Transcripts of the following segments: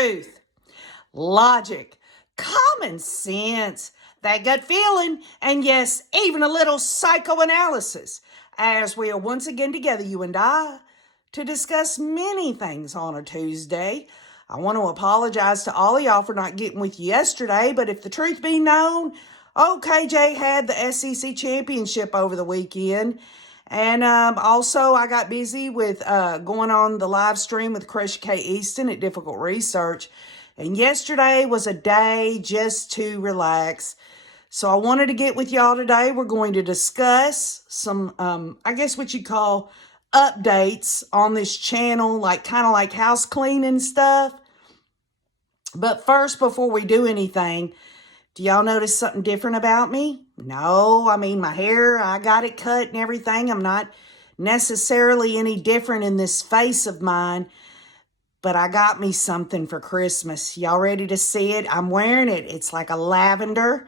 truth, logic, common sense, that gut feeling, and yes, even a little psychoanalysis, as we are once again together, you and I, to discuss many things on a Tuesday. I want to apologize to all of y'all for not getting with you yesterday, but if the truth be known, KJ had the SEC championship over the weekend. And also, I got busy with going on the live stream with Cresha K. Easton at Difficult Research. And yesterday was a day just to relax. So I wanted to get with y'all today. We're going to discuss some, I guess what you call updates on this channel, like kind of like house cleaning stuff. But first, before we do anything, do y'all notice something different about me? No, I mean, my hair, I got it cut and everything. I'm not necessarily any different in this face of mine, but I got me something for Christmas. Y'all ready to see it? I'm wearing it. It's like a lavender,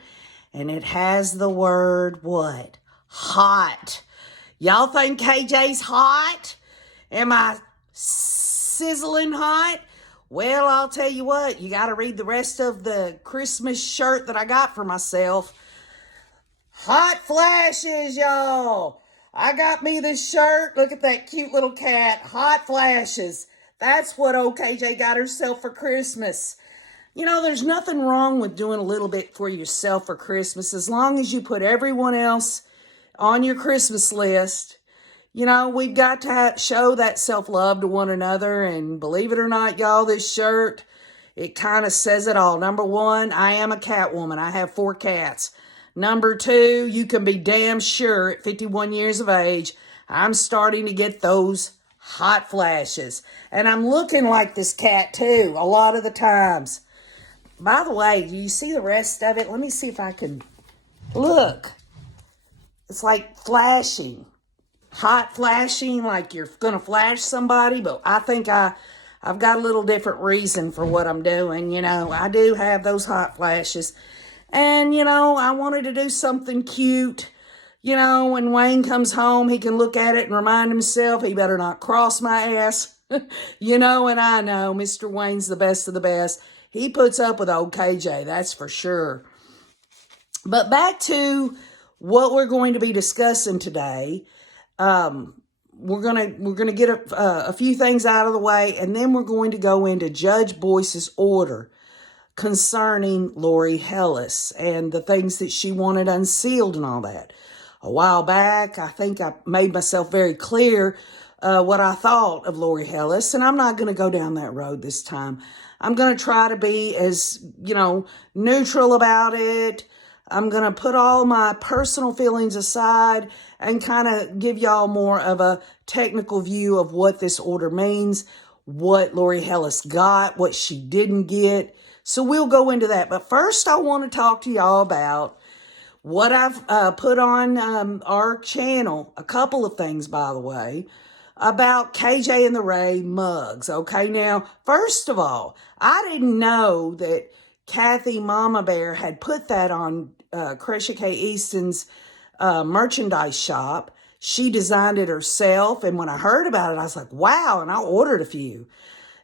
and it has the word, what? Hot. Y'all think KJ's hot? Am I sizzling hot? Well, I'll tell you what, you got to read the rest of the Christmas shirt that I got for myself. Hot flashes, y'all. I got me this shirt. Look at that cute little cat. Hot flashes. That's what old KJ got herself for Christmas. You know, there's nothing wrong with doing a little bit for yourself for Christmas as long as you put everyone else on your Christmas list. You know, we've got to show that self-love to one another, and believe it or not, y'all, this shirt, it kind of says it all. Number one, I am a cat woman. I have 4 cats. Number 2, you can be damn sure at 51 years of age, I'm starting to get those hot flashes. And I'm looking like this cat, too, a lot of the times. By the way, do you see the rest of it? Let me see if I can look. It's like flashing. Hot flashing, like you're going to flash somebody, but I think I've got a little different reason for what I'm doing. You know, I do have those hot flashes. And, you know, I wanted to do something cute. You know, when Wayne comes home, he can look at it and remind himself he better not cross my ass. You know, and I know Mr. Wayne's the best of the best. He puts up with old KJ, that's for sure. But back to what we're going to be discussing today. We're gonna get a few things out of the way, and then we're going to go into Judge Boyce's order concerning Lori Hellis and the things that she wanted unsealed and all that. A while back, I think I made myself very clear what I thought of Lori Hellis, and I'm not going to go down that road this time. I'm going to try to be as, you know, neutral about it. I'm going to put all my personal feelings aside and kind of give y'all more of a technical view of what this order means, what Lori Hellis got, what she didn't get. So we'll go into that. But first, I want to talk to y'all about what I've put on our channel. A couple of things, by the way, about KJ and the Ray mugs. Okay, now, first of all, I didn't know that Kathy Mama Bear had put that on Cresha K. Easton's merchandise shop. She designed it herself, and when I heard about it, I was like, wow, and I ordered a few.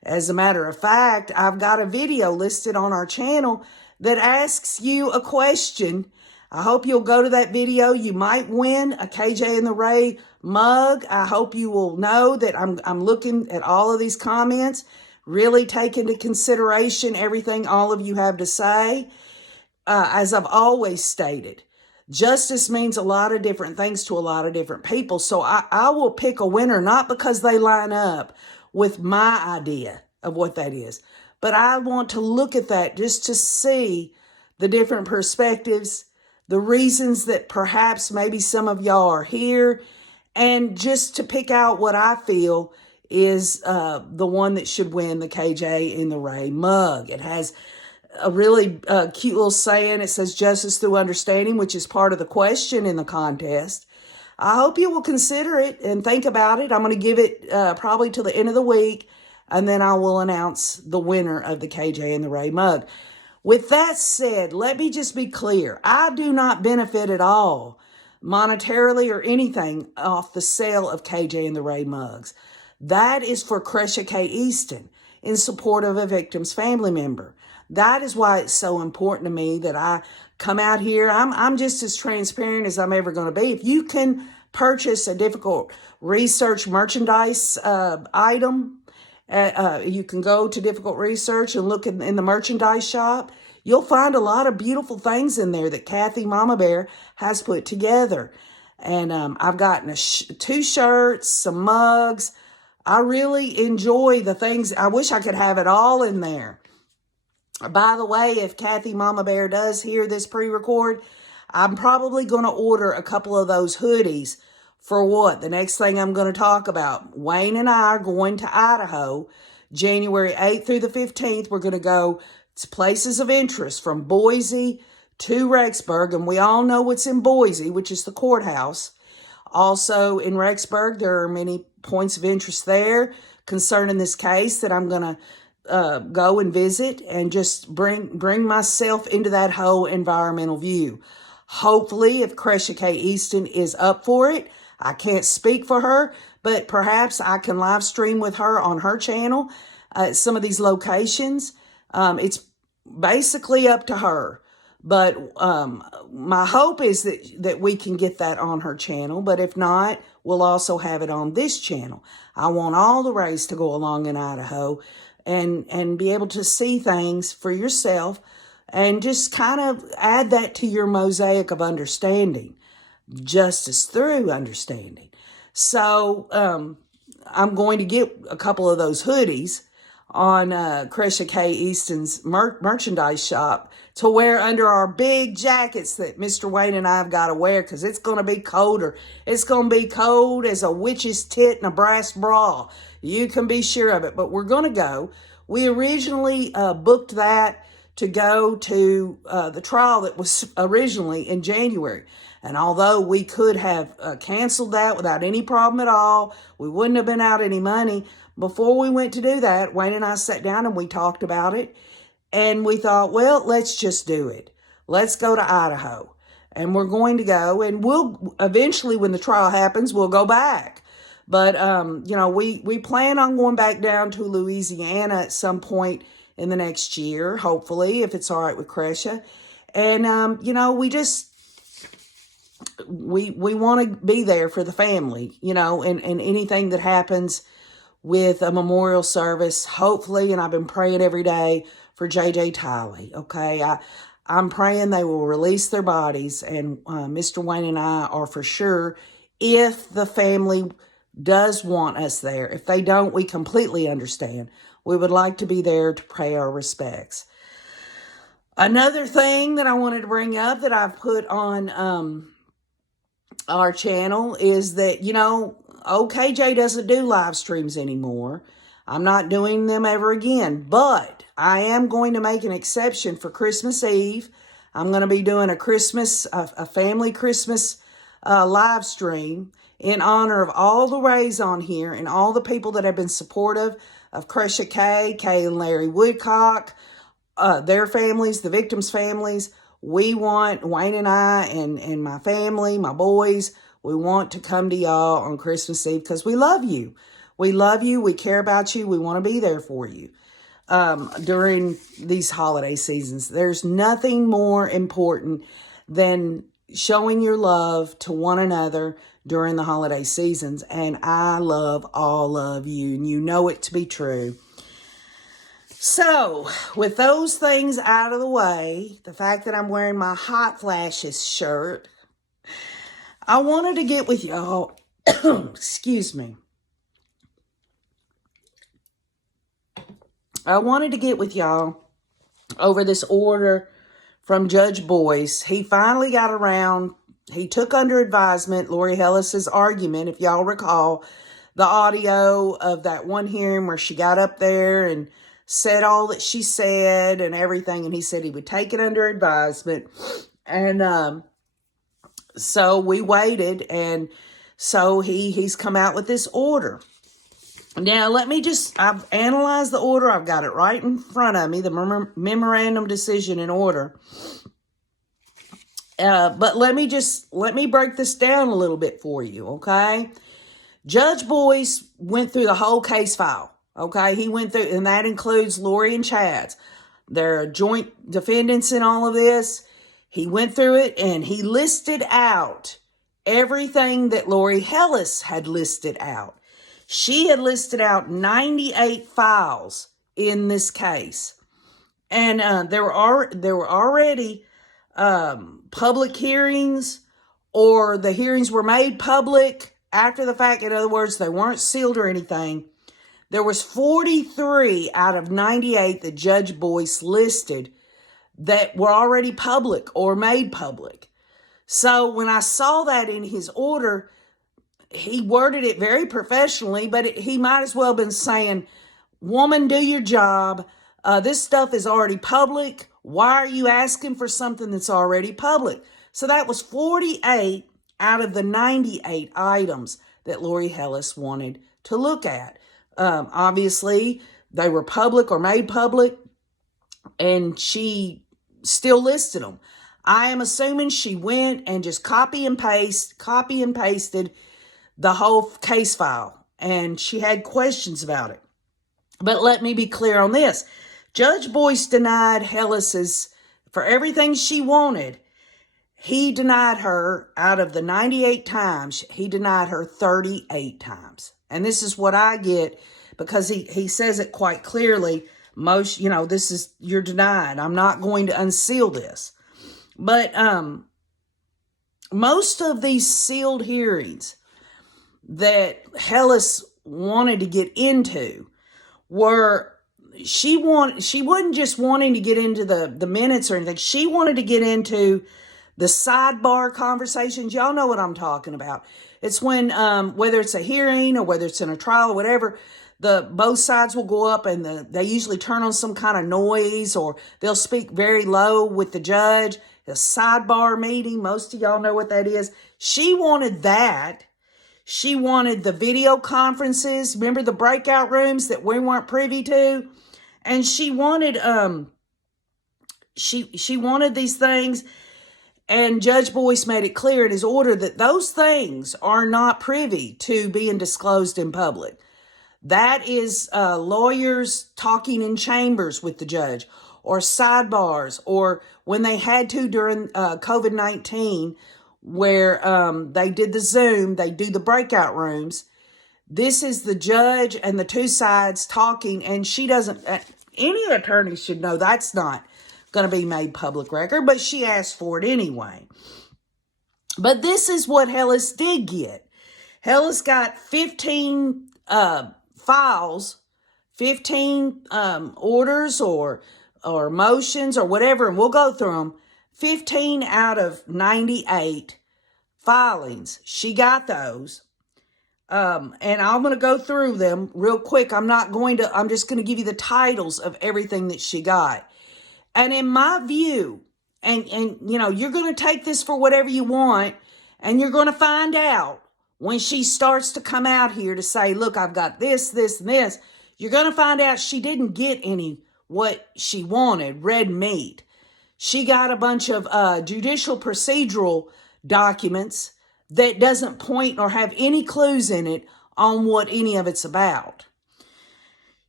As a matter of fact, I've got a video listed on our channel that asks you a question. I hope you'll go to that video. You might win a KJ and the Ray mug. I hope you will know that I'm looking at all of these comments, really take into consideration everything all of you have to say. As I've always stated, justice means a lot of different things to a lot of different people. So I will pick a winner, not because they line up with my idea of what that is, but I want to look at that just to see the different perspectives, the reasons that perhaps maybe some of y'all are here, and just to pick out what I feel is the one that should win the KJ and the Ray mug. It has a really cute little saying. It says justice through understanding, which is part of the question in the contest. I hope you will consider it and think about it. I'm going to give it probably till the end of the week, and then I will announce the winner of the KJ and the Ray mug. With that said, let me just be clear. I do not benefit at all monetarily or anything off the sale of KJ and the Ray mugs. That is for Cresha K. Easton. in support of a victim's family member. That is why it's so important to me that I come out here. I'm just as transparent as I'm ever going to be. If you can purchase a difficult research merchandise item, you can go to Difficult Research and look in the merchandise shop. You'll find a lot of beautiful things in there that Kathy Mama Bear has put together. And I've gotten 2 shirts, some mugs. I really enjoy the things. I wish I could have it all in there. By the way, if Kathy Mama Bear does hear this pre-record, I'm probably going to order a couple of those hoodies for what? The next thing I'm going to talk about. Wayne and I are going to Idaho, January 8th through the 15th. We're going to go to places of interest from Boise to Rexburg, and we all know what's in Boise, which is the courthouse. Also in Rexburg, there are many points of interest there concerning this case that I'm going to go and visit and just bring myself into that whole environmental view. Hopefully, if Cresha K. Easton is up for it, I can't speak for her, but perhaps I can live stream with her on her channel at some of these locations. It's basically up to her. But my hope is that we can get that on her channel. But if not, we'll also have it on this channel. I want all the rays to go along in Idaho and be able to see things for yourself and just kind of add that to your mosaic of understanding. Justice through understanding. So I'm going to get a couple of those hoodies on Cresha K. Easton's merchandise shop to wear under our big jackets that Mr. Wayne and I have got to wear because it's going to be colder. It's going to be cold as a witch's tit and a brass bra. You can be sure of it, but we're going to go. We originally booked that to go to the trial that was originally in January. And although we could have canceled that without any problem at all, we wouldn't have been out any money. Before we went to do that, Wayne and I sat down and we talked about it. And we thought, well, let's just do it. Let's go to Idaho. And we're going to go. And we'll eventually, when the trial happens, we'll go back. But, we plan on going back down to Louisiana at some point in the next year, hopefully, if it's all right with Cresha. And, we want to be there for the family, and anything that happens with a memorial service, hopefully, and I've been praying every day for J.J. Tiley, okay? I'm praying they will release their bodies, and Mr. Wayne and I are for sure, if the family does want us there. If they don't, we completely understand. We would like to be there to pay our respects. Another thing that I wanted to bring up that I've put on our channel is that, OKJ doesn't do live streams anymore. I'm not doing them ever again, but I am going to make an exception for Christmas Eve. I'm going to be doing a family Christmas live stream in honor of all the rays on here and all the people that have been supportive of Cresha K. Kay and Larry Woodcock, their families, the victims' families. We want, Wayne and I and my family, my boys, we want to come to y'all on Christmas Eve because we love you. We love you. We care about you. We want to be there for you during these holiday seasons. There's nothing more important than showing your love to one another during the holiday seasons. And I love all of you, and you know it to be true. So, with those things out of the way, the fact that I'm wearing my Hot Flashes shirt, I wanted to get with y'all, excuse me. I wanted to get with y'all over this order from Judge Boyce. He finally got around. He took under advisement Lori Hellis's argument, if y'all recall, the audio of that one hearing where she got up there and said all that she said and everything, and he said he would take it under advisement. And so we waited, and so he's come out with this order. Now, I've analyzed the order. I've got it right in front of me, the memorandum decision in order. But let me break this down a little bit for you, okay? Judge Boyce went through the whole case file, Okay, he went through, and that includes Lori and Chad's. They're joint defendants in all of this. He went through it and he listed out everything that Lori Hellis had listed out. She had listed out 98 files in this case. And there were already public hearings, or the hearings were made public after the fact. In other words, they weren't sealed or anything. There was 43 out of 98 that Judge Boyce listed that were already public or made public. So when I saw that in his order, he worded it very professionally, but he might as well have been saying, woman, do your job. This stuff is already public. Why are you asking for something that's already public? So that was 48 out of the 98 items that Lori Hellis wanted to look at. Obviously, they were public or made public, and she still listed them. I am assuming she went and just copy and pasted the whole case file, and she had questions about it. But let me be clear on this. Judge Boyce denied Hellis's, for everything she wanted, he denied her, out of the 98 times, he denied her 38 times. And this is what I get, because he says it quite clearly. This is, you're denied. I'm not going to unseal this. But most of these sealed hearings that Hellis wanted to get into were, she wasn't just wanting to get into the minutes or anything. She wanted to get into the sidebar conversations. Y'all know what I'm talking about. It's when, whether it's a hearing or whether it's in a trial or whatever, both sides will go up and they usually turn on some kind of noise, or they'll speak very low with the judge. The sidebar meeting, most of y'all know what that is. She wanted that. She wanted the video conferences. Remember the breakout rooms that we weren't privy to? And she wanted, she wanted these things. And Judge Boyce made it clear in his order that those things are not privy to being disclosed in public. That is lawyers talking in chambers with the judge, or sidebars, or when they had to during COVID-19, where they did the Zoom, they do the breakout rooms. This is the judge and the two sides talking, and she doesn't, any attorney should know that's not going to be made public record, but she asked for it anyway. But this is what Hellis did get. Hellis got 15 files, 15 orders or motions or whatever, and we'll go through them. 15 out of 98 filings. She got those. And I'm going to go through them real quick. I'm just going to give you the titles of everything that she got. And in my view, and you're going to take this for whatever you want, and you're going to find out when she starts to come out here to say, look, I've got this, this, and this, you're going to find out she didn't get any what she wanted, red meat. She got a bunch of judicial procedural documents that doesn't point or have any clues in it on what any of it's about.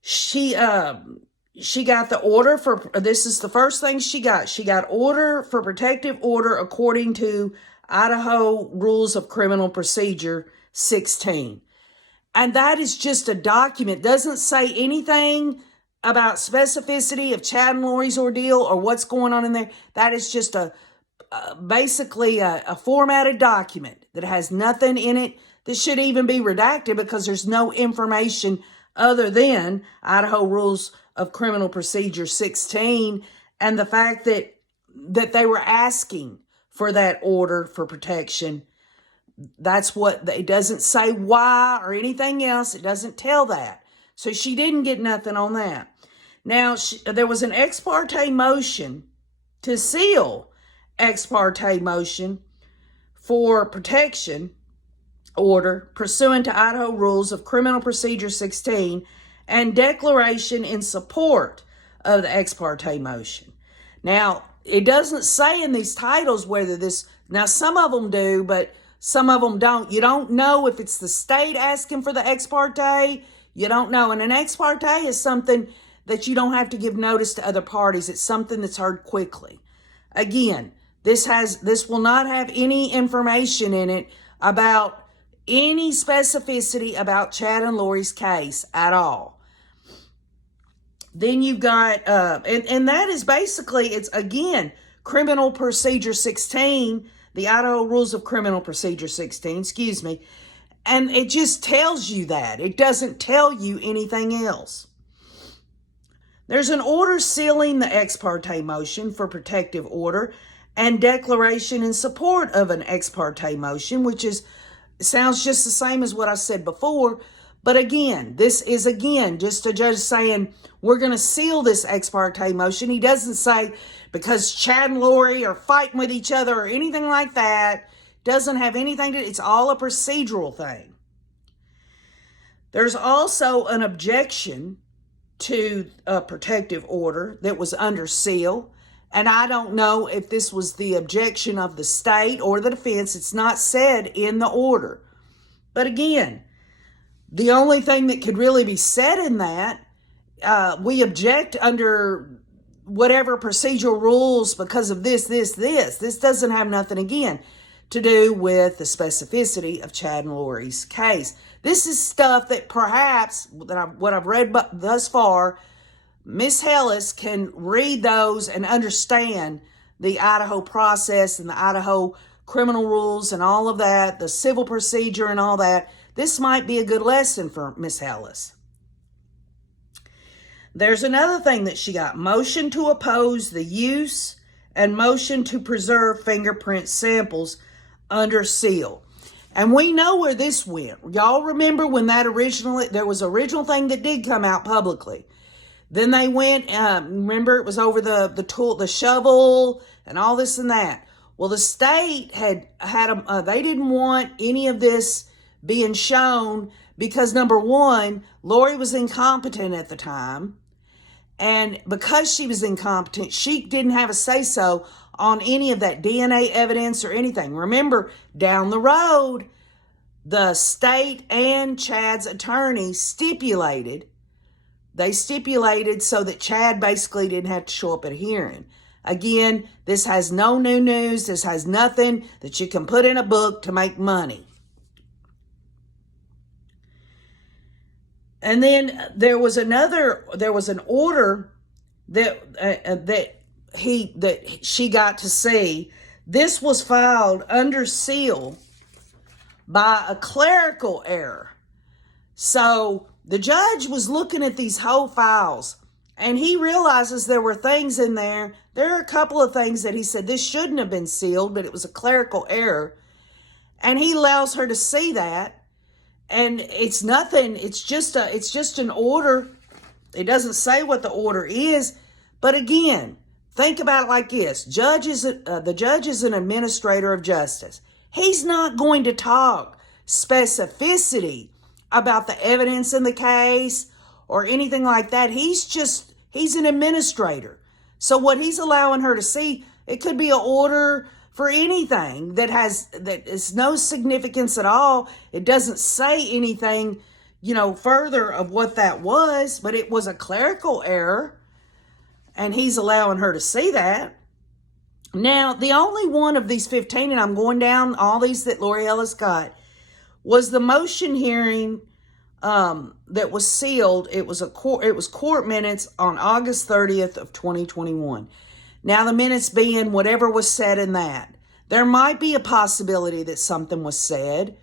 She got the order for, this is the first thing she got. She got order for protective order according to Idaho Rules of Criminal Procedure 16. And that is just a document. Doesn't say anything about specificity of Chad and Lori's ordeal or what's going on in there. That is just basically a formatted document that has nothing in it that should even be redacted, because there's no information other than Idaho Rules of Criminal Procedure 16 and the fact that they were asking for that order for protection. That's what, it doesn't say why or anything else. It doesn't tell that. So she didn't get nothing on that. Now, there was an ex parte motion to seal ex parte motion for protection order pursuant to Idaho Rules of Criminal Procedure 16 and declaration in support of the ex parte motion. Now, it doesn't say in these titles whether this, now some of them do, but some of them don't. You don't know if it's the state asking for the ex parte. You don't know. And an ex parte is something that you don't have to give notice to other parties. It's something that's heard quickly. Again, this will not have any information in it about any specificity about Chad and Lori's case at all. Then you've got, and that is basically, it's again, Criminal Procedure 16, the Idaho Rules of Criminal Procedure 16, excuse me. And it just tells you that. It doesn't tell you anything else. There's an order sealing the ex parte motion for protective order and declaration in support of an ex parte motion, which sounds just the same as what I said before. But again, this is just a judge saying, we're going to seal this ex parte motion. He doesn't say because Chad and Lori are fighting with each other or anything like that. Doesn't have anything to, it's all a procedural thing. There's also an objection to a protective order that was under seal. And I don't know if this was the objection of the state or the defense. It's not said in the order. But again, the only thing that could really be said in that, we object under whatever procedural rules because of this. This doesn't have nothing, again, to do with the specificity of Chad and Lori's case. This is stuff that perhaps, what I've read thus far, Miss Hellis can read those and understand the Idaho process and the Idaho criminal rules and all of that, the civil procedure and all that. This might be a good lesson for Miss Hellis. There's another thing that she got. Motion to oppose the use and motion to preserve fingerprint samples under seal. And we know where this went. Y'all remember when there was an original thing that did come out publicly. Then they went, remember it was over the tool, the shovel and all this and that. Well, the state they didn't want any of this being shown because, number one, Lori was incompetent at the time. And because she was incompetent, she didn't have a say-so on any of that DNA evidence or anything. Remember, down the road, the state and Chad's attorney stipulated so that Chad basically didn't have to show up at a hearing. Again, this has no new news. This has nothing that you can put in a book to make money. And then there was an order that she got to see. This was filed under seal by a clerical error. So the judge was looking at these whole files and he realizes there were things in there. There are a couple of things that he said this shouldn't have been sealed, but it was a clerical error. And he allows her to see that. And it's nothing. It's just an order. It doesn't say what the order is. But again, think about it like this. The judge is an administrator of justice. He's not going to talk specificity about the evidence in the case or anything like that. He's an administrator. So what he's allowing her to see, it could be an order for anything that is no significance at all. It doesn't say anything, further of what that was, but it was a clerical error, and he's allowing her to see that. Now, the only one of these 15, and I'm going down all these that Lori Hellis got, was the motion hearing that was sealed. It was court minutes on August 30th of 2021. Now, the minutes being whatever was said in that. There might be a possibility that something was said,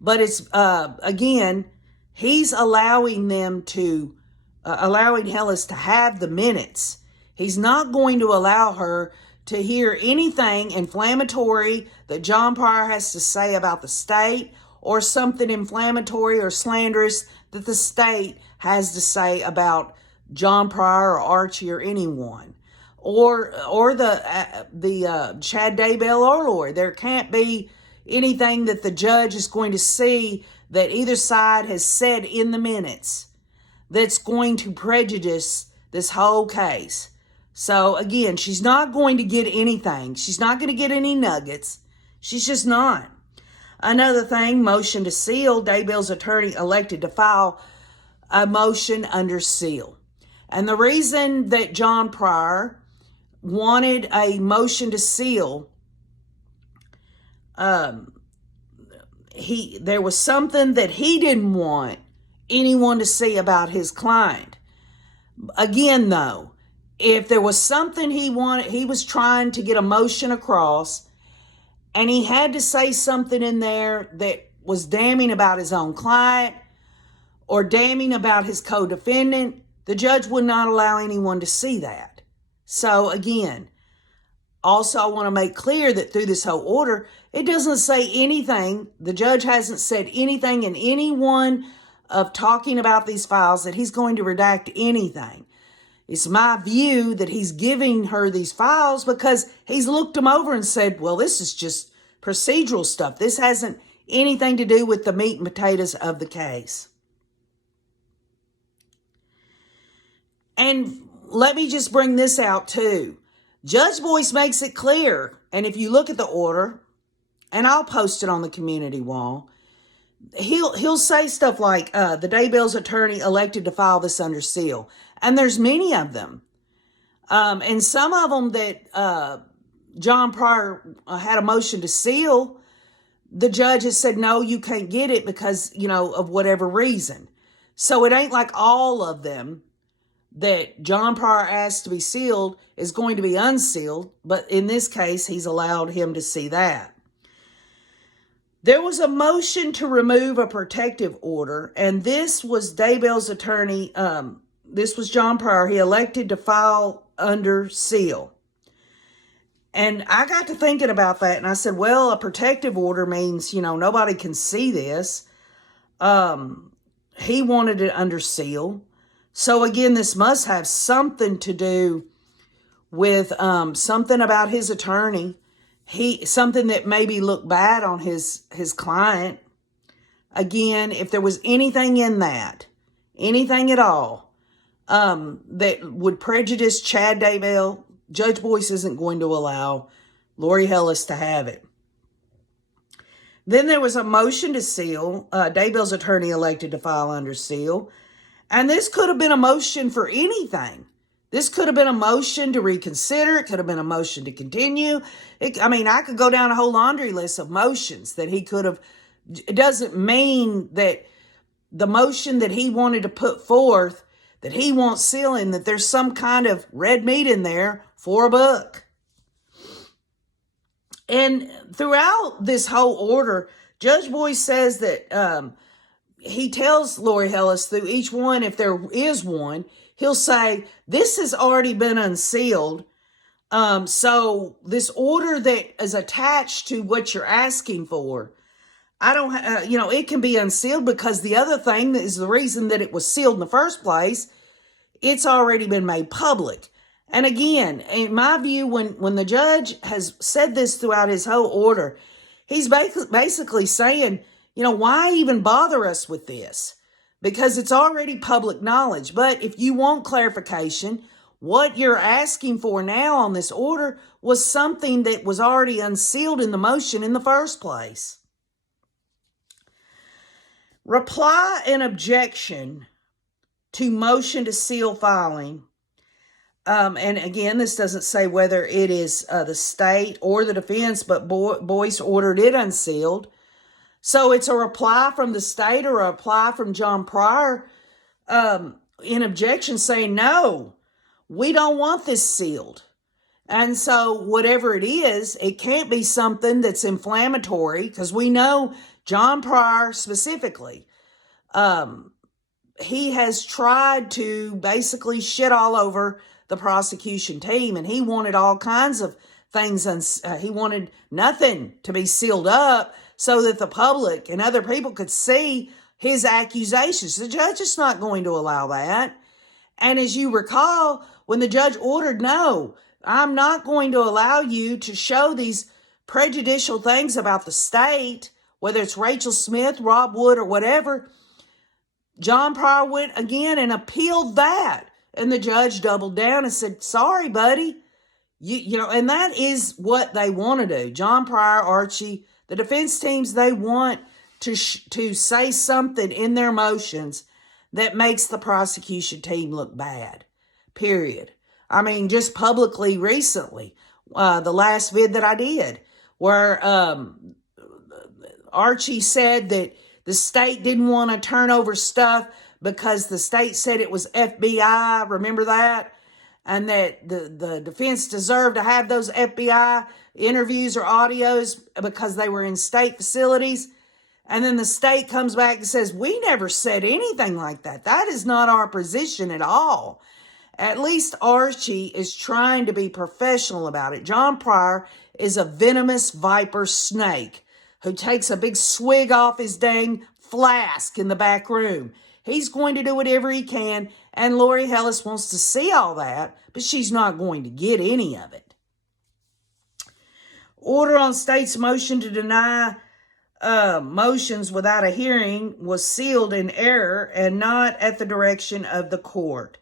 but it's, again, he's allowing Hellis to have the minutes. He's not going to allow her to hear anything inflammatory that John Pryor has to say about the state or something inflammatory or slanderous that the state has to say about John Pryor or Archie or anyone. Or the Chad Daybell or Lori. There can't be anything that the judge is going to see that either side has said in the minutes that's going to prejudice this whole case. So again, she's not going to get anything. She's not going to get any nuggets. She's just not. Another thing, motion to seal. Daybell's attorney elected to file a motion under seal. And the reason that John Pryor wanted a motion to seal, there was something that he didn't want anyone to see about his client. Again, though, if there was something he wanted, he was trying to get a motion across, and he had to say something in there that was damning about his own client or damning about his co-defendant, the judge would not allow anyone to see that. So again, also I want to make clear that through this whole order, it doesn't say anything. The judge hasn't said anything in any one of talking about these files that he's going to redact anything. It's my view that he's giving her these files because he's looked them over and said, well, this is just procedural stuff. This hasn't anything to do with the meat and potatoes of the case. And let me just bring this out too. Judge Boyce makes it clear, and if you look at the order, and I'll post it on the community wall, he'll say stuff like, the Daybell's attorney elected to file this under seal. And there's many of them. And some of them that John Pryor had a motion to seal, the judge has said, no, you can't get it because, of whatever reason. So it ain't like all of them that John Pryor asked to be sealed is going to be unsealed, but in this case, he's allowed him to see that. There was a motion to remove a protective order, and this was Daybell's attorney, this was John Pryor. He elected to file under seal. And I got to thinking about that, and I said, well, a protective order means, nobody can see this. He wanted it under seal. So again, this must have something to do with something about his attorney. Something that maybe looked bad on his client. Again, if there was anything in that, anything at all, that would prejudice Chad Daybell, Judge Boyce isn't going to allow Lori Ellis to have it. Then there was a motion to seal. Daybell's attorney elected to file under seal. And this could have been a motion for anything. This could have been a motion to reconsider. It could have been a motion to continue. I could go down a whole laundry list of motions that he could have. It doesn't mean that the motion that he wanted to put forth, that he wants sealing, that there's some kind of red meat in there for a book. And throughout this whole order, Judge Boyce says that he tells Lori Ellis through each one, if there is one, he'll say, this has already been unsealed. So this order that is attached to what you're asking for, it can be unsealed because the other thing that is the reason that it was sealed in the first place, it's already been made public. And again, in my view, when the judge has said this throughout his whole order, he's basically saying, why even bother us with this? Because it's already public knowledge. But if you want clarification, what you're asking for now on this order was something that was already unsealed in the motion in the first place. Reply and objection to motion to seal filing. And again, this doesn't say whether it is the state or the defense, but Boyce ordered it unsealed. So it's a reply from the state or a reply from John Pryor in objection saying, no, we don't want this sealed. And so whatever it is, it can't be something that's inflammatory because we know John Pryor specifically, he has tried to basically shit all over the prosecution team, and he wanted all kinds of things. He wanted nothing to be sealed up so that the public and other people could see his accusations. The judge is not going to allow that. And as you recall, when the judge ordered, no, I'm not going to allow you to show these prejudicial things about the state, whether it's Rachel Smith, Rob Wood, or whatever, John Pryor went again and appealed that. And the judge doubled down and said, sorry, buddy. And that is what they want to do. John Pryor, Archie, the defense teams, they want to say something in their motions that makes the prosecution team look bad, period. I mean, just publicly recently, the last vid that I did, where Archie said that the state didn't want to turn over stuff because the state said it was FBI, remember that? And that the defense deserved to have those FBI interviews or audios because they were in state facilities. And then the state comes back and says, we never said anything like that. That is not our position at all. At least Archie is trying to be professional about it. John Pryor is a venomous viper snake who takes a big swig off his dang flask in the back room. He's going to do whatever he can, and Lori Hellis wants to see all that, but she's not going to get any of it. Order on state's motion to deny motions without a hearing was sealed in error and not at the direction of the court.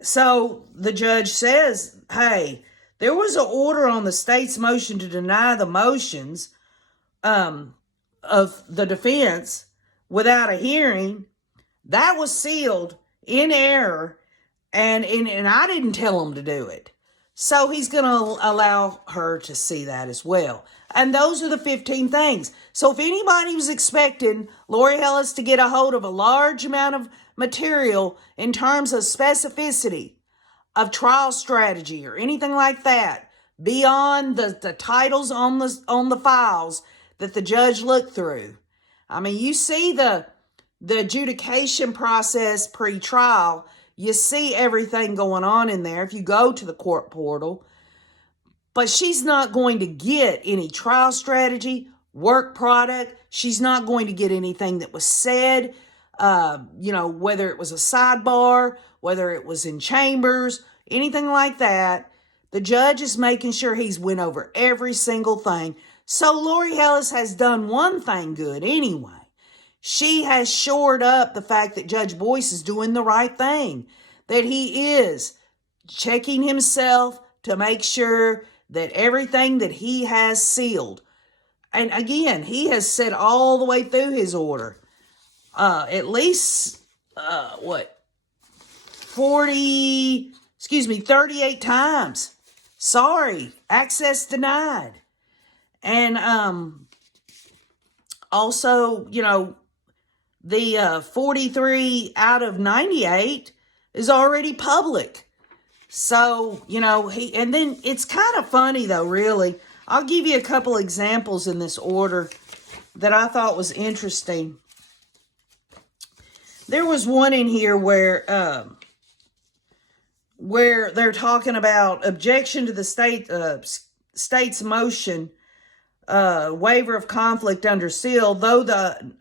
So the judge says, hey, there was an order on the state's motion to deny the motions of the defense without a hearing. That was sealed in error, and I didn't tell him to do it. So he's going to allow her to see that as well. And those are the 15 things. So if anybody was expecting Lori Hellis to get a hold of a large amount of material in terms of specificity of trial strategy or anything like that, beyond the titles on the files that the judge looked through. I mean, you see the adjudication process pre-trial. You see everything going on in there if you go to the court portal. But she's not going to get any trial strategy, work product. She's not going to get anything that was said, whether it was a sidebar, whether it was in chambers, anything like that. The judge is making sure he's went over every single thing. So Lori Hellis has done one thing good anyway. She has shored up the fact that Judge Boyce is doing the right thing, that he is checking himself to make sure that everything that he has sealed. And again, he has said all the way through his order, at least, 38 times. Sorry, access denied. And also, the 43 out of 98 is already public. So, and then it's kind of funny though, really. I'll give you a couple examples in this order that I thought was interesting. There was one in here where they're talking about objection to the state's motion, waiver of conflict under seal, though the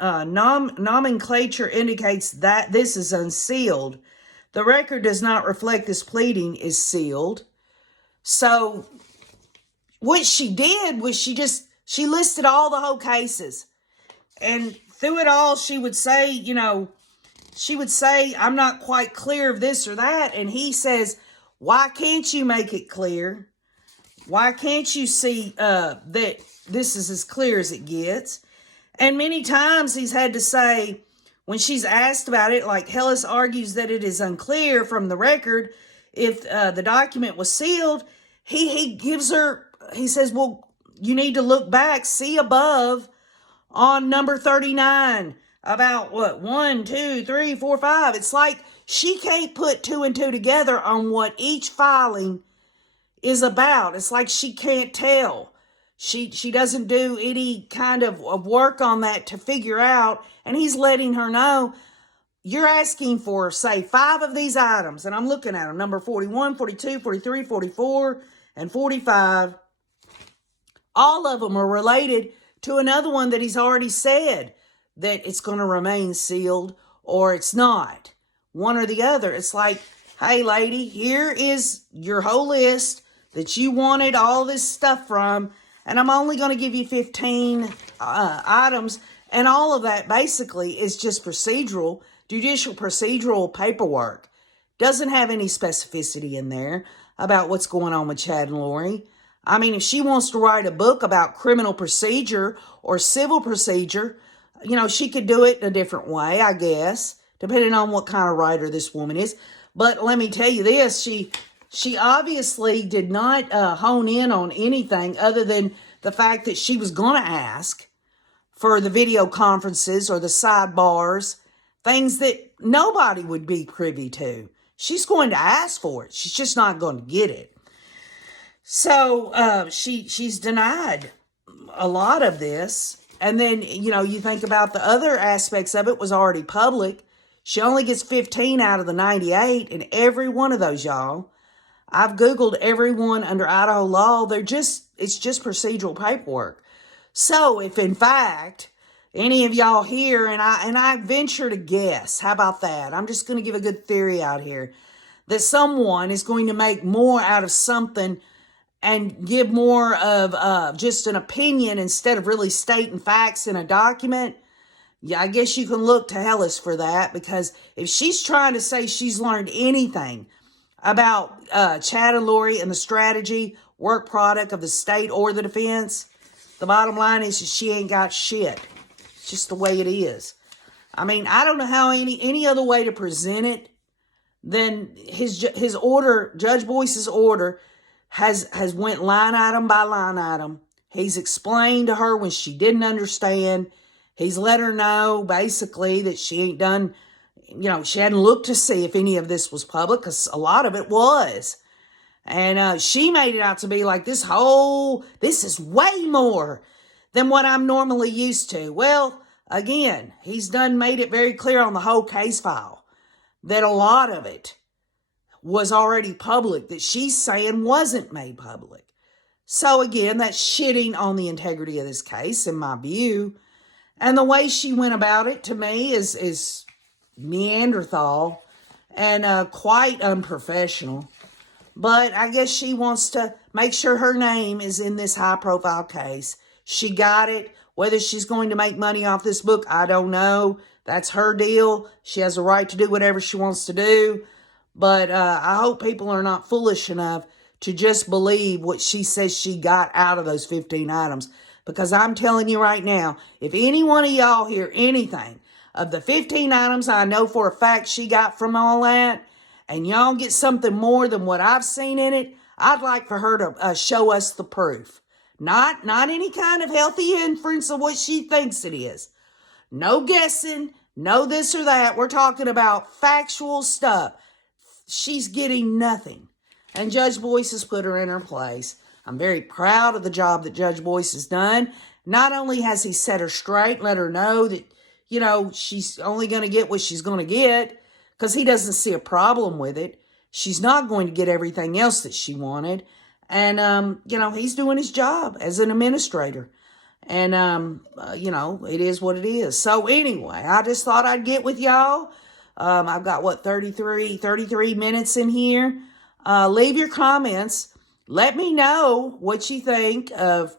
nomenclature indicates that this is unsealed. The record does not reflect this pleading is sealed. So what she did was she listed all the whole cases. And through it all, she would say, I'm not quite clear of this or that. And he says, why can't you make it clear? Why can't you see that this is as clear as it gets? And many times he's had to say, when she's asked about it, like Hellis argues that it is unclear from the record if the document was sealed, he gives her, he says, well, you need to look back, see above on number 39, about what, 1, 2, 3, 4, 5. It's like she can't put 2 and 2 together on what each filing is about. It's like she can't tell. She doesn't do any kind of work on that to figure out. And he's letting her know, you're asking for, say, 5 of these items. And I'm looking at them, number 41, 42, 43, 44, and 45. All of them are related to another one that he's already said that it's going to remain sealed or it's not. One or the other. It's like, hey, lady, here is your whole list that you wanted all this stuff from, and I'm only going to give you 15 items, and all of that basically is just judicial procedural paperwork. Doesn't have any specificity in there about what's going on with Chad and Lori. I mean, if she wants to write a book about criminal procedure or civil procedure, she could do it in a different way, I guess. depending on what kind of writer this woman is. But let me tell you this, she obviously did not hone in on anything other than the fact that she was going to ask for the video conferences or the sidebars, things that nobody would be privy to. She's going to ask for it. She's just not going to get it. So she's denied a lot of this. And then, you think about the other aspects of it was already public. She only gets 15 out of the 98, and every one of those, y'all, I've Googled everyone under Idaho law. It's just procedural paperwork. So if in fact any of y'all here, and I venture to guess, how about that? I'm just going to give a good theory out here, that someone is going to make more out of something and give more of just an opinion instead of really stating facts in a document. Yeah, I guess you can look to Hellas for that, because if she's trying to say she's learned anything about Chad and Lori and the strategy, work product of the state or the defense, the bottom line is she ain't got shit. It's just the way it is. I mean, I don't know how any other way to present it than his order, Judge Boyce's order, has went line item by line item. He's explained to her when she didn't understand. He's let her know, basically, that she ain't done, she hadn't looked to see if any of this was public, because a lot of it was. And she made it out to be like this is way more than what I'm normally used to. Well, again, he's made it very clear on the whole case file that a lot of it was already public that she's saying wasn't made public. So again, that's shitting on the integrity of this case, in my view. And the way she went about it, to me, is Neanderthal and quite unprofessional. But I guess she wants to make sure her name is in this high-profile case. She got it. Whether she's going to make money off this book, I don't know. That's her deal. She has a right to do whatever she wants to do. But I hope people are not foolish enough to just believe what she says she got out of those 15 items. Because I'm telling you right now, if any one of y'all hear anything of the 15 items I know for a fact she got from all that, and y'all get something more than what I've seen in it, I'd like for her to show us the proof. Not any kind of healthy inference of what she thinks it is. No guessing, no this or that. We're talking about factual stuff. She's getting nothing. And Judge Boyce has put her in her place. I'm very proud of the job that Judge Boyce has done. Not only has he set her straight, let her know that, she's only going to get what she's going to get, because he doesn't see a problem with it. She's not going to get everything else that she wanted. And, he's doing his job as an administrator. And, it is what it is. So anyway, I just thought I'd get with y'all. I've got, 33 minutes in here. Leave your comments. Let me know what you think of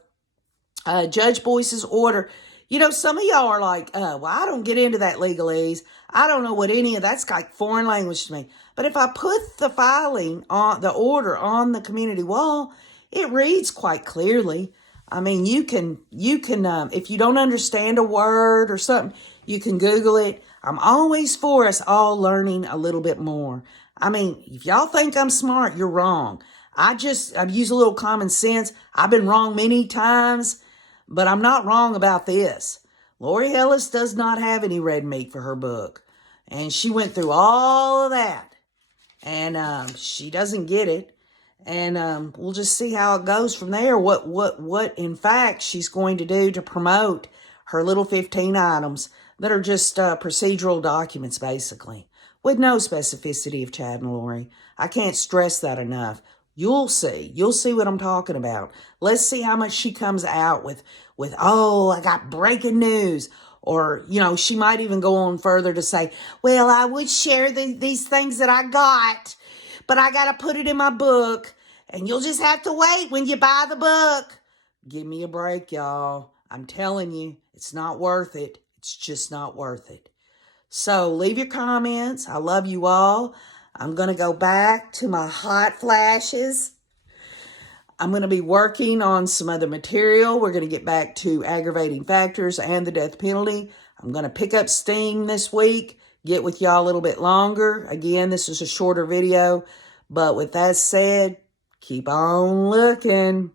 Judge Boyce's order. Some of y'all are like, well, I don't get into that legalese. I don't know what any of that's like foreign language to me. But if I put the filing on the order on the community wall, it reads quite clearly. I mean, you can, if you don't understand a word or something, you can Google it. I'm always for us all learning a little bit more. I mean, if y'all think I'm smart, you're wrong. I've used a little common sense. I've been wrong many times, but I'm not wrong about this. Lori Hellas does not have any red meat for her book. And she went through all of that. And she doesn't get it. And we'll just see how it goes from there. What in fact she's going to do to promote her little 15 items that are just procedural documents, basically, with no specificity of Chad and Lori. I can't stress that enough. You'll see. You'll see what I'm talking about. Let's see how much she comes out with, I got breaking news. Or, she might even go on further to say, well, I would share these things that I got, but I got to put it in my book, and you'll just have to wait when you buy the book. Give me a break, y'all. I'm telling you, it's not worth it. It's just not worth it. So leave your comments. I love you all. I'm going to go back to my hot flashes. I'm going to be working on some other material. We're going to get back to aggravating factors and the death penalty. I'm going to pick up steam this week, get with y'all a little bit longer. Again, this is a shorter video, but with that said, keep on looking.